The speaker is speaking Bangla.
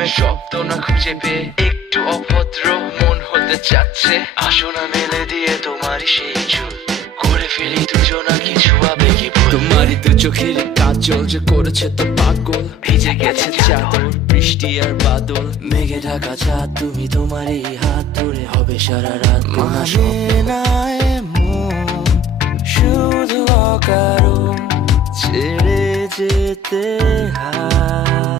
প্রেমের শব্দ না খুঁজে পেয়ে একটু অভদ্র মন হতে চাচ্ছে। আসো না মেলে দিয়ে তোমারই সেই চুল, করে ফেলি দুজনা কিছু আবেগী ভুল। তোমারই দু চোখের কাজল যে করেছে তো পাগল, ভিজে গেছে চাদর বৃষ্টি আর বাদল। মেঘে ঢাকা চাঁদ তুমি তোমারই হাত ধরে হবে সারা রাত। মানে না এমন শুধু অকারণ ছেড়ে যেতে হয়।